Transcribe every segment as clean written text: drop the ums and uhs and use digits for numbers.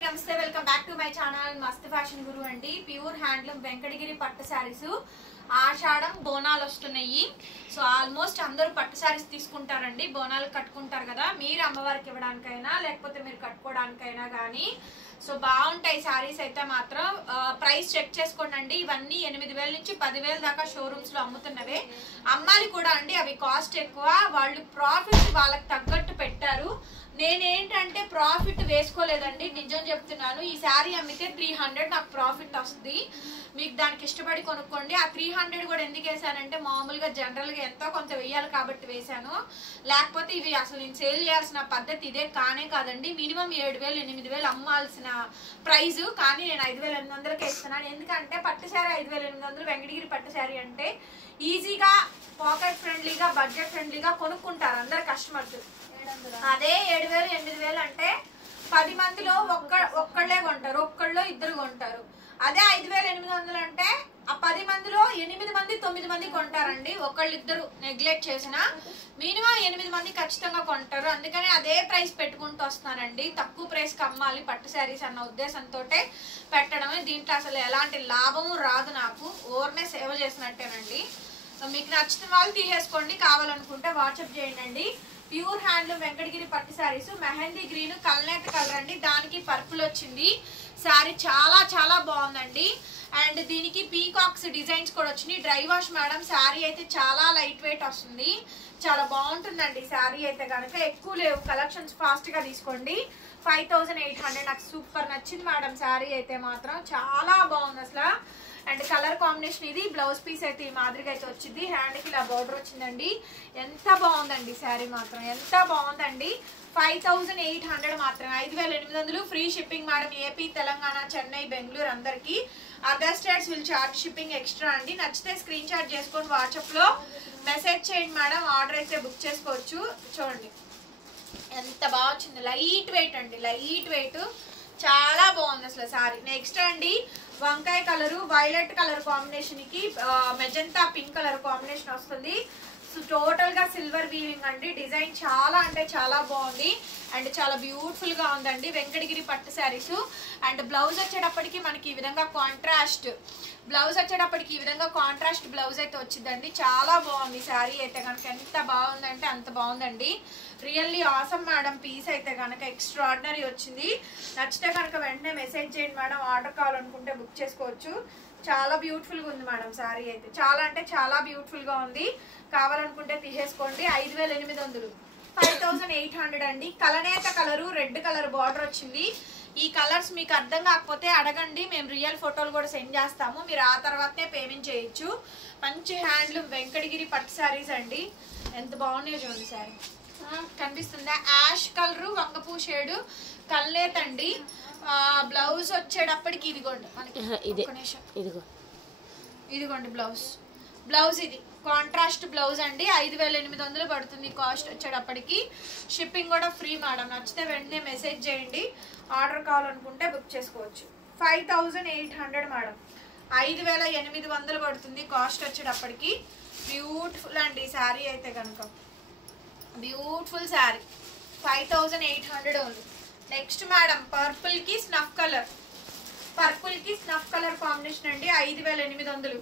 నమస్తే welcome back to my channel మస్త్ fashion గురు అండి. ప్యూర్ హ్యాండ్లూమ్ వెంకటగిరి పట్టు శారీస్ ఆషాఢం బోనాలు వస్తున్నాయి. సో ఆల్మోస్ట్ అందరూ పట్టు శారీస్ తీసుకుంటారండి, బోనాలు కట్టుకుంటారు కదా. మీరు అమ్మవారికి ఇవ్వడానికైనా లేకపోతే మీరు కట్టుకోవడానికైనా కానీ సో బాగుంటాయి శారీస్ అయితే మాత్రం. ప్రైస్ చెక్ చేసుకోండి. ఇవన్నీ 8,000 నుంచి 10,000 దాకా షోరూమ్స్ లో అమ్ముతున్నవే. అమ్మాలి కూడా అండి, అవి కాస్ట్ ఎక్కువ, వాళ్ళు ప్రాఫిట్ వాళ్ళకి తగ్గట్టు పెట్టారు. నేనేంటంటే ప్రాఫిట్ వేసుకోలేదండి, నిజం చెప్తున్నాను. ఈ శారీ అమ్మితే 300 నాకు ప్రాఫిట్ వస్తుంది. మీకు దానికి ఇష్టపడి కొనుక్కోండి. ఆ 300 కూడా ఎందుకు వేసానంటే మామూలుగా జనరల్ గా ఎంతో కొంత వేయాలి కాబట్టి వేసాను. లేకపోతే ఇవి అసలు నేను సేల్ చేయాల్సిన పద్ధతి ఇదే కానే కాదండి. మినిమం 7,000 8,000 అమ్మాల్సిన ప్రైజ్, కానీ నేను 5,800కి ఇస్తున్నాను. ఎందుకంటే పట్టు శారీ 5,800 వెంకటగిరి పట్టు శారీ అంటే ఈజీగా పాకెట్ ఫ్రెండ్లీగా బడ్జెట్ ఫ్రెండ్లీగా కొనుక్కుంటారు అందరు కస్టమర్స్. అదే 7,000 8,000 అంటే 10 మందిలో ఒక్కళ్ళే కొంటారు, ఒక్కళ్ళు ఇద్దరు కొంటారు. అదే 5,800 అంటే ఆ 10 మందిలో 8 మంది 9 మంది కొంటారండి. ఒకళ్ళిద్దరు నెగ్లెక్ట్ చేసిన మినిమం 8 మంది ఖచ్చితంగా కొంటారు. అందుకని అదే ప్రైస్ పెట్టుకుంటూ వస్తున్నానండి. తక్కువ ప్రైస్ కి అమ్మాలి పట్టు శారీస్ అన్న ఉద్దేశంతో పెట్టడమే. దీంట్లో అసలు ఎలాంటి లాభము రాదు, నాకు ఓర్నే సేవ చేసినట్టేనండి. మీకు నచ్చిన వాళ్ళు తీసేసుకోండి, కావాలనుకుంటే వాట్సాప్ చేయండి. ప్యూర్ హ్యాండ్లూమ్ వెంకటగిరి పట్టు శారీస్ మెహందీ గ్రీన్ కల్నేత కలర్ అండి, దానికి పర్పుల్ వచ్చింది. శారీ చాలా చాలా బాగుందండి. అండ్ దీనికి పీకాక్స్ డిజైన్స్ కూడా వచ్చినాయి. Dry wash madam. శారీ అయితే చాలా లైట్ వెయిట్ వస్తుంది, చాలా బాగుంటుందండి. శారీ అయితే కనుక ఎక్కువ లేవు కలెక్షన్స్, ఫాస్ట్ గా తీసుకోండి. 5,800 నాకు సూపర్ నచ్చింది మేడం. శారీ అయితే మాత్రం చాలా బాగుంది అసలు. అండ్ కలర్ కాంబినేషన్ ఇది. బ్లౌజ్ పీస్ అయితే ఈ మాదిరిగా అయితే వచ్చింది. హ్యాండ్ కి ఇలా బోర్డర్ వచ్చిందండి. ఎంత బాగుందండి శారీ మాత్రం, ఎంత బాగుందండి. 5,800 మాత్రం, 5,800 free shipping madam. AP Telangana Chennai Bengaluru అందరికి. Other states will charge shipping extra అండి. నచ్చితే స్క్రీన్ షాట్ చేసుకొని వాట్సాప్ లో మెసేజ్ చేయండి మేడం. ఆర్డర్ అయితే బుక్ చేసుకోవచ్చు. చూడండి ఎంత బాగా వచ్చింది. లైట్ వెయిట్ అండి, లైట్ వెయిట్, చాలా బాగుంది అసలు శారీ. నెక్స్ట్ అండి వంకాయ కలరు వైలెట్ కలర్ కాంబినేషన్ కి మెజంతా పింక్ కలర్ కాంబినేషన్ వస్తుంది. సో టోటల్ గా సిల్వర్ వీవింగ్ అండి. డిజైన్ చాలా అంటే చాలా బాగుంది అండ్ చాలా బ్యూటిఫుల్ గా ఉందండి. వెంకటగిరి పట్టు శారీస్. అండ్ బ్లౌజ్ వచ్చేటప్పటికి మనకి ఈ విధంగా కాంట్రాస్ట్ బ్లౌజ్ వచ్చేటప్పటికి ఈ విధంగా కాంట్రాస్ట్ బ్లౌజ్ అయితే వచ్చిందండి. చాలా బాగుంది శారీ అయితే కనుక. ఎంత బాగుందంటే అంత బాగుందండి. Really awesome madam. పీస్ అయితే కనుక ఎక్స్ట్రాడినరీ వచ్చింది. నచ్చితే కనుక వెంటనే మెసేజ్ చేయండి మేడం. ఆర్డర్ కావాలనుకుంటే బుక్ చేసుకోవచ్చు. చాలా బ్యూటిఫుల్ గా ఉంది మేడం శారీ అయితే, చాలా అంటే చాలా బ్యూటిఫుల్ గా ఉంది. కావాలనుకుంటే తీసేసుకోండి. 5,800 5,800 అండి. కలనేత కలరు రెడ్ కలర్ బార్డర్ వచ్చింది. ఈ కలర్స్ మీకు అర్థం కాకపోతే అడగండి, మేము రియల్ ఫోటోలు కూడా సెండ్ చేస్తాము. మీరు ఆ తర్వాతనే పేమెంట్ చేయొచ్చు. మంచి హ్యాండ్లూమ్ వెంకటగిరి పట్టు శారీస్ అండి. ఎంత బాగున్నాయో చూడండి. శారీ కనిపిస్తుందా? యాష్ కలరు వంగపూ షేడు కల్నేత అండి. బ్లౌజ్ వచ్చేటప్పటికి ఇదిగోండి మనకి, ఇదిగోండి బ్లౌజ్ ఇది కాంట్రాస్ట్ బ్లౌజ్ అండి. 5,800 పడుతుంది కాస్ట్ వచ్చేటప్పటికి. షిప్పింగ్ కూడా ఫ్రీ మేడం. నచ్చితే వెంటనే మెసేజ్ చేయండి. ఆర్డర్ కావాలనుకుంటే బుక్ చేసుకోవచ్చు. 5,800 మేడం. 5,800 పడుతుంది కాస్ట్ వచ్చేటప్పటికి. బ్యూటిఫుల్ అండి శారీ అయితే కనుక, బ్యూటిఫుల్ శారీ. 5,800 ఉంది. నెక్స్ట్ మేడం పర్పుల్ కి స్నఫ్ కలర్, పర్పుల్ కి స్నఫ్ కలర్ కాంబినేషన్ అండి. 5,800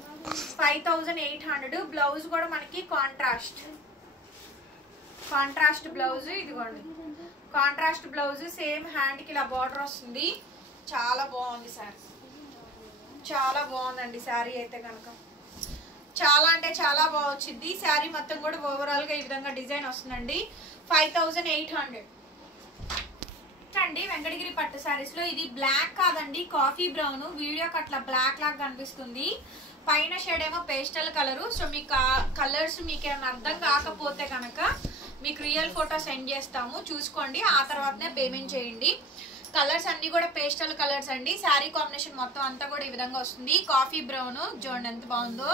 5,800. బ్లౌజ్ కూడా మనకి కాంట్రాస్ట్ బ్లౌజ్. ఇదిగోండి కాంట్రాస్ట్ బ్లౌజ్. సేమ్ హ్యాండ్ కి ఇలా బార్డర్ వస్తుంది. చాలా బాగుంది శారీ, చాలా బాగుందండి శారీ అయితే కనుక. చాలా అంటే చాలా బాగా వచ్చింది శారీ మొత్తం కూడా. ఓవరాల్ గా ఈ విధంగా డిజైన్ వస్తుందండి. 5,800 అండి. వెంకటగిరి పట్టు శారీస్ లో ఇది బ్లాక్ కాదండి, కాఫీ బ్రౌన్. వీడియోకి అట్లా బ్లాక్ లాగా కనిపిస్తుంది. పైన షేడ్ ఏమో పేస్టల్ కలరు. సో మీకు ఆ కలర్స్ మీకు ఏమైనా అర్థం కాకపోతే కనుక మీకు రియల్ ఫోటో సెండ్ చేస్తాము, చూసుకోండి. ఆ తర్వాతనే పేమెంట్ చేయండి. కలర్స్ అన్ని కూడా పేస్టల్ కలర్స్ అండి. శారీ కాంబినేషన్ మొత్తం అంతా కూడా ఈ విధంగా వస్తుంది. కాఫీ బ్రౌన్ చూడండి ఎంత బాగుందో.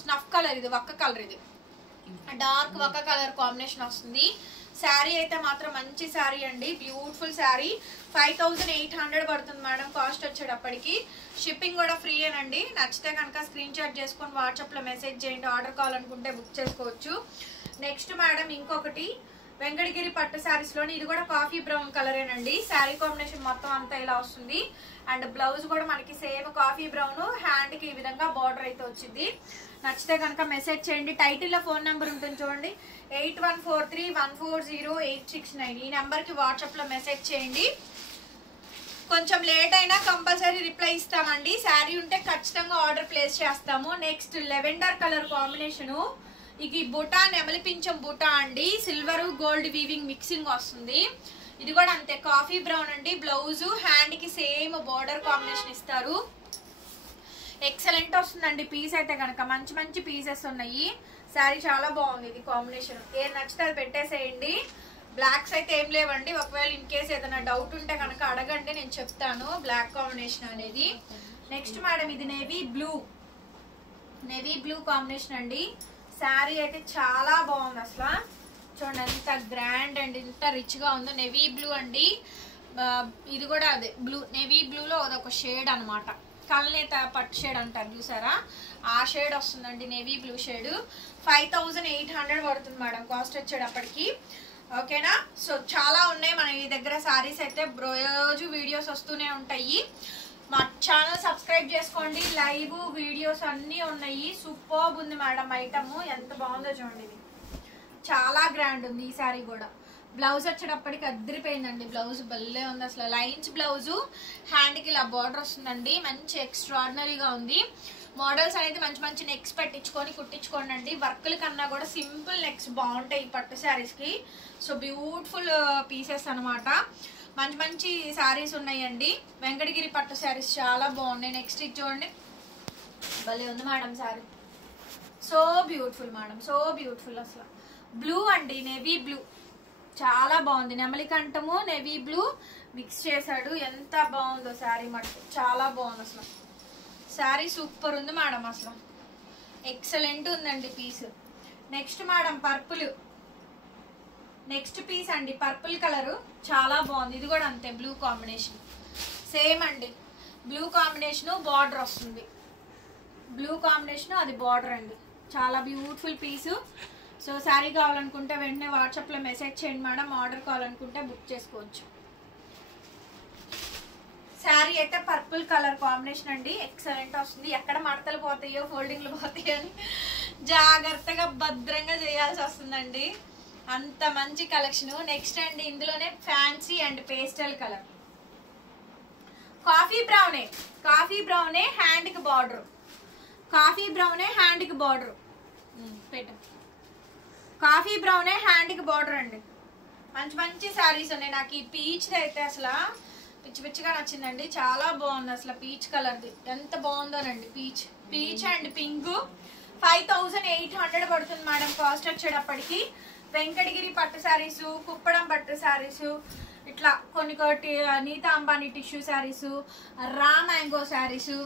స్నఫ్ కలర్ ఇది, వక్క కలర్, ఇది డార్క్ వక్క కలర్ కాంబినేషన్ వస్తుంది. శారీ అయితే మాత్రం మంచి శారీ అండి, బ్యూటిఫుల్ శారీ. 5,800 పడుతుంది మేడం కాస్ట్ వచ్చేటప్పటికి. షిప్పింగ్ కూడా ఫ్రీ అనండి. నచ్చితే కనుక స్క్రీన్ షాట్ చేసుకొని వాట్సాప్ లో మెసేజ్ చేయండి. ఆర్డర్ కావాలనుకుంటే బుక్ చేసుకోవచ్చు. నెక్స్ట్ మేడం ఇంకొకటి వెంకటగిరి పట్టు శారీస్ లోని ఇది కూడా కాఫీ బ్రౌన్ కలరేనండి. శారీ కాంబినేషన్ మొత్తం అంతా ఇలా వస్తుంది. అండ్ బ్లౌజ్ కూడా మనకి సేమ్ కాఫీ బ్రౌన్, హ్యాండ్ కి ఈ విధంగా బార్డర్ అయితే వచ్చింది. నచ్చితే కనుక మెసేజ్ చేయండి. టైటిల్ లో ఫోన్ నెంబర్ ఉంటుంది చూడండి, 8143140869. ఈ నెంబర్ కి వాట్సాప్ లో మెసేజ్ చేయండి. కొంచెం లేట్ అయినా కంపల్సరీ రిప్లై ఇస్తామండి. శారీ ఉంటే ఖచ్చితంగా ఆర్డర్ ప్లేస్ చేస్తాము. Next lavender colour combination. ఇది బుటా, నెమలి పింఛం బుటా అండి. సిల్వర్ గోల్డ్ వీవింగ్ మిక్సింగ్ వస్తుంది. ఇది కూడా అంతే కాఫీ బ్రౌన్ అండి. బ్లౌజ్ హ్యాండ్ కి సేమ్ బోర్డర్ కాంబినేషన్ ఇస్తారు. ఎక్సలెంట్ వస్తుందండి పీస్ అయితే కనుక. మంచి మంచి పీసెస్ ఉన్నాయి. శారీ చాలా బాగుంది. ఇది కాంబినేషన్ ఏది నచ్చితే అది పెట్టేసేయండి. బ్లాక్స్ అయితే ఏం లేవండి. ఒకవేళ ఇన్ కేస్ ఏదైనా డౌట్ ఉంటే కనుక అడగండి, నేను చెప్తాను బ్లాక్ కాంబినేషన్ అనేది. నెక్స్ట్ మేడం ఇది navy blue. Navy blue combination అండి. శారీ అయితే చాలా బాగుంది. అసలు చూడండి ఎంత గ్రాండ్ అండ్ ఎంత రిచ్ గా ఉందో. నేవీ బ్లూ అండి. ఇది కూడా అదే బ్లూ, నేవీ బ్లూలో అదొక షేడ్ అనమాట. కళ్ళనేత పట్టు షేడ్ అంటారు చూసారా, ఆ షేడ్ వస్తుందండి. నేవీ బ్లూ షేడ్ 5800 పడుతుంది మేడం కాస్ట్ వచ్చేటప్పటికి. ఓకేనా. సో చాలా ఉన్నాయి మన ఈ దగ్గర సారీస్ అయితే. రోజు వీడియోస్ వస్తూనే ఉంటాయి. మా ఛానల్ సబ్స్క్రైబ్ చేసుకోండి. లైవ్ వీడియోస్ అన్నీ ఉన్నాయి. సూపర్బ్ ఉంది మేడం ఐటమ్. ఎంత బాగుందో చూడండి. ఇది చాలా గ్రాండ్ ఉంది. ఈ సారీ కూడా బ్లౌజ్ వచ్చేటప్పటికి అద్దరిపోయిందండి. బ్లౌజ్ భలే ఉంది అసలు. లైన్స్ బ్లౌజు, హ్యాండ్కి ఇలా బార్డర్ వస్తుందండి. మంచి ఎక్స్ట్రాడినరీగా ఉంది. మోడల్స్ అనేది మంచి మంచి నెక్స్ పెట్టించుకొని కుట్టించుకోండి అండి. వర్క్ల కన్నా కూడా సింపుల్ నెక్స్ బాగుంటాయి ఈ పట్టు శారీస్కి. సో బ్యూటిఫుల్ పీసెస్ అనమాట. మంచి మంచి శారీస్ ఉన్నాయండి. వెంకటగిరి పట్టు శారీస్ చాలా బాగున్నాయి. నెక్స్ట్ ఇది చూడండి, భలే ఉంది madam sari. So beautiful madam, so beautiful అసలు. బ్లూ అండి, నేవీ బ్లూ చాలా బాగుంది. నెమలి కంఠము నేవీ బ్లూ మిక్స్ చేశాడు. ఎంత బాగుందో శారీ మట్టు, చాలా బాగుంది అసలు. శారీ సూపర్ ఉంది మేడం అసలు. ఎక్సలెంట్ ఉందండి piece. Next madam purple. Next piece అండి పర్పుల్ కలర్ చాలా బాగుంది. ఇది కూడా అంతే బ్లూ కాంబినేషన్. సేమ్ అండి బ్లూ కాంబినేషన్, బార్డర్ వస్తుంది. బ్లూ కాంబినేషన్ అది బార్డర్ అండి. చాలా బ్యూటిఫుల్ పీసు. సో శారీ కావాలనుకుంటే వెంటనే వాట్సాప్లో మెసేజ్ చేయండి మేడం. ఆర్డర్ కావాలనుకుంటే బుక్ చేసుకోవచ్చు. శారీ అయితే పర్పుల్ కలర్ కాంబినేషన్ అండి. ఎక్సలెంట్ వస్తుంది. ఎక్కడ మడతలు పోతాయో, ఫోల్డింగ్లు పోతాయో అని జాగ్రత్తగా భద్రంగా చేయాల్సి వస్తుందండి. అంత మంచి కలెక్షన్. నెక్స్ట్ అండి ఇందులోనే fancy and pastel colour. Coffee బ్రౌనే, కాఫీ బ్రౌనే హ్యాండ్కి బార్డర్. కాఫీ బ్రౌనే హ్యాండ్కి బార్డర్ పెట్టు. కాఫీ బ్రౌనే హ్యాండ్కి బార్డర్ అండి. మంచి మంచి శారీస్ ఉన్నాయి. నాకు ఈ పీచ్ అయితే అసలు పిచ్చి పిచ్చిగా నచ్చిందండి. చాలా బాగుంది అసలు. పీచ్ కలర్ది ఎంత బాగుందోనండి. Peach, peach and pink. 5800 పడుతుంది మేడం కాస్ట్ వచ్చేటప్పటికి. వెంకటగిరి పట్టు శారీసు, కుప్పడం పట్టు శారీసు, ఇట్లా కొన్ని Nita Ambani tissue saris, raw mango saris,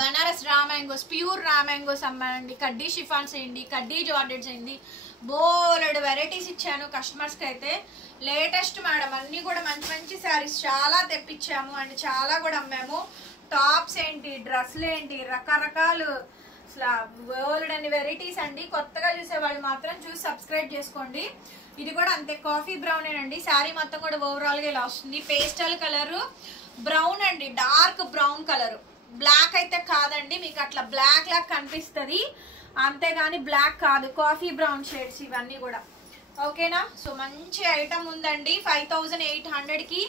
Banaras raw mangoes, pure raw mangoes అమ్మానండి. కడ్డీ షిఫాన్స్ అయ్యింది, కడ్డీ జార్జెట్స్ అయింది. బోలెడు వెరైటీస్ ఇచ్చాను కస్టమర్స్కి అయితే. లేటెస్ట్ మేడం అన్నీ కూడా మంచి మంచి శారీస్ చాలా తెప్పించాము అండ్ చాలా కూడా అమ్మాము. టాప్స్ ఏంటి, డ్రెస్సులు ఏంటి, రకరకాలు అసలు బోలెడు అన్ని వెరైటీస్ అండి. కొత్తగా చూసే వాళ్ళు మాత్రం చూసి సబ్స్క్రైబ్ చేసుకోండి. ఇది కూడా అంతే కాఫీ బ్రౌనేనండి. శారీ మొత్తం కూడా ఓవరాల్గా ఇలా వస్తుంది. పేస్టల్ కలరు బ్రౌన్ అండి, డార్క్ బ్రౌన్ కలరు. బ్లాక్ అయితే కాదండి, మీకు అట్లా బ్లాక్ లాగా కనిపిస్తుంది అంతేగాని బ్లాక్ కాదు. కాఫీ బ్రౌన్ షేడ్స్ ఇవన్నీ కూడా. ఓకేనా. సో మంచి ఐటమ్ ఉందండి. 5800కి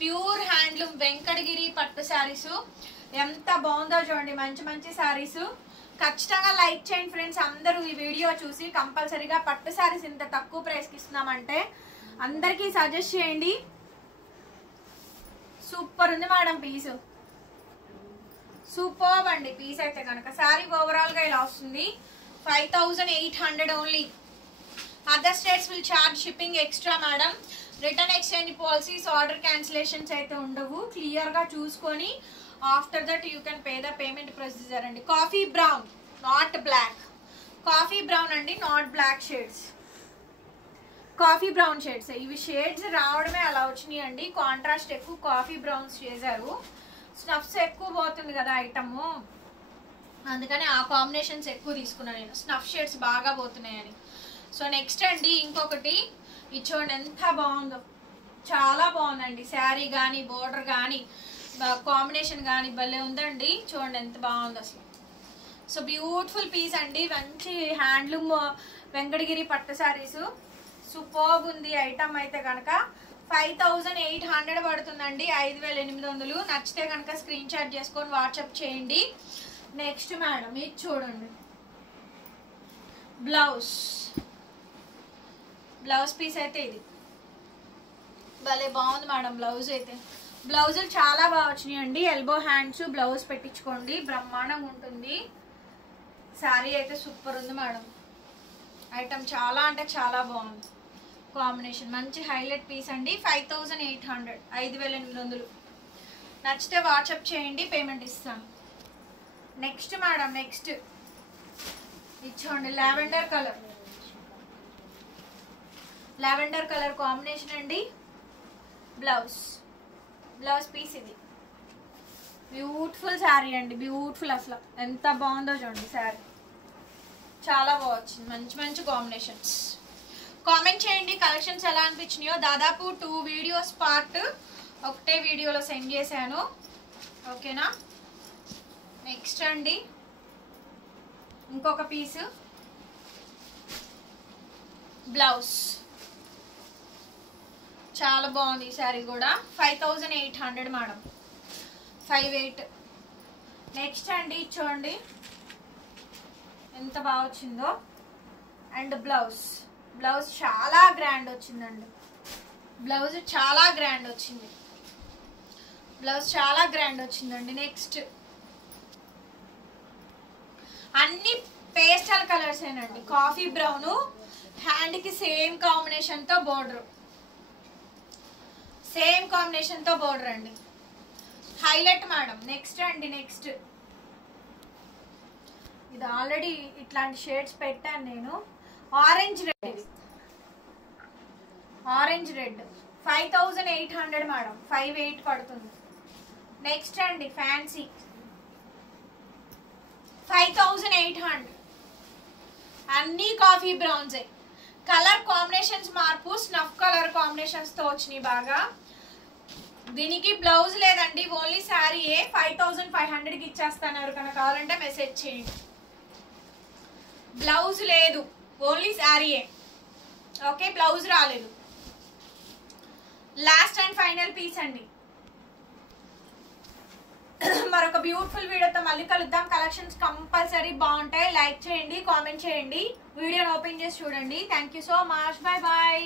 ప్యూర్ హ్యాండ్లూమ్ వెంకటగిరి పట్టు శారీస్. ఎంత బాగుందో చూడండి. మంచి మంచి శారీస్. ఖచ్చితంగా లైక్ చేయండి ఫ్రెండ్స్. అందరూ ఈ వీడియో చూసి కంపల్సరీగా పట్టు శారీస్ ఇంత తక్కువ ప్రైస్కి ఇస్తున్నామంటే అందరికీ సజెస్ట్ చేయండి. సూపర్ ఉంది మేడం పీసు. సూపర్ అండి పీస్ అయితే కనుక. శారీ ఓవరాల్ గా ఇలా వస్తుంది. 5800 only. Other states will charge shipping extra madam. Return exchange policies, order cancellations అయితే ఉండవు. క్లియర్ గా చూసుకొని after that you can pay the payment procedure అండి. Coffee brown not black. Coffee brown అండి, not black shades. Coffee brown shades. ఇవి shades రావడమే అలా వచ్చినాయి అండి. కాంట్రాస్ట్ ఎక్కువ కాఫీ బ్రౌన్స్ చేశారు. స్నఫ్స్ ఎక్కువ పోతుంది కదా ఐటమ్, అందుకని ఆ కాంబినేషన్స్ ఎక్కువ తీసుకున్నాను నేను. స్నఫ్ షేడ్స్ బాగా పోతున్నాయని. సో నెక్స్ట్ అండి ఇంకొకటి ఇది చూడండి ఎంత బాగుందో, చాలా బాగుందండి. శారీ కానీ బోర్డర్ కానీ కాంబినేషన్ కానీ భలే ఉందండి. చూడండి ఎంత బాగుంది అసలు. సో బ్యూటిఫుల్ పీస్ అండి, మంచి హ్యాండ్లూమ్ వెంకటగిరి పట్టు శారీస్. సూపర్బ్ ఉంది ఐటమ్ అయితే కనుక. 5800 పడుతుందండి, 5800. నచ్చితే కనుక స్క్రీన్ షాట్ చేసుకొని వాట్సాప్ చేయండి. నెక్స్ట్ మేడం ఇది చూడండి, బ్లౌజ్ పీస్ అయితే ఇది భలే బాగుంది మేడం. బ్లౌజ్ అయితే బ్లౌజులు చాలా బాగా వచ్చినాయి అండి. ఎల్బో హ్యాండ్స్ బ్లౌజ్ పెట్టించుకోండి, బ్రహ్మాండంగా ఉంటుంది. శారీ అయితే సూపర్ ఉంది మేడం. ఐటమ్ చాలా అంటే చాలా బాగుంది. కాంబినేషన్ మంచి హైలైట్ పీస్ అండి. 5800, 5800. నచ్చితే వాట్సాప్ చేయండి, పేమెంట్ ఇస్తాను. నెక్స్ట్ మేడం నెక్స్ట్ ఇచ్చోండి, లావెండర్ కలర్ కాంబినేషన్ అండి. బ్లౌజ్ పీస్ ఇది. బ్యూటిఫుల్ శారీ అండి, బ్యూటిఫుల్. అసలు ఎంత బాగుందో చూడండి శారీ, చాలా బాగా వచ్చింది. మంచి కాంబినేషన్స్. కామెంట్ చేయండి కలెక్షన్స్ ఎలా అనిపించినాయో. దాదాపు 2 వీడియోస్ పార్ట్ ఒకటే వీడియోలో సెండ్ చేశాను, ఓకేనా. నెక్స్ట్ అండి ఇంకొక పీసు, బ్లౌజ్ చాలా బాగుంది ఈ శారీ కూడా. 5800 మేడం, 58. నెక్స్ట్ అండి చూడండి ఎంత బాగా వచ్చిందో. అండ్ బ్లౌజ్ చాలా గ్రాండ్ వచ్చిందండి. బ్లౌజ్ చాలా గ్రాండ్ వచ్చిందండి. నెక్స్ట్ అన్ని పేస్టల్ కలర్స్ ఏనండి. కాఫీ బ్రౌన్, హ్యాండ్కి సేమ్ కాంబినేషన్తో బోర్డర్ అండి. Highlight madam. నెక్స్ట్ అండి నెక్స్ట్ ఇది ఆల్రెడీ ఇట్లాంటి షేడ్స్ పెట్టాను నేను. ఆరెంజ్ రెడ్ 5800 మేడం, 58 పడుతుంది. నెక్స్ట్ అండి ఫ్యాన్సీ 5800. అన్ని కాఫీ బ్రౌన్సే. కలర్ కాంబినేషన్స్ మార్పు, స్నఫ్ కలర్ కాంబినేషన్స్ తో వచ్చినాయి బాగా. దీనికి బ్లౌజ్ లేదండి, ఓన్లీ శారీయే. 5500కి ఇచ్చేస్తాను. ఎవరికైనా కావాలంటే మెసేజ్ చేయండి. బ్లౌజ్ లేదు, ఓన్లీ శారీయే, ఓకే. బ్లౌజ్ రాలేదు. లాస్ట్ అండ్ ఫైనల్ పీస్ అండి. మరొక బ్యూటిఫుల్ వీడియోతో మళ్ళీ కలుద్దాం. కలెక్షన్స్ కంపల్సరీ బాగుంటాయి. లైక్ చేయండి, కామెంట్ చేయండి, వీడియోని ఓపెన్ చేసి చూడండి. Thank you so much. Bye.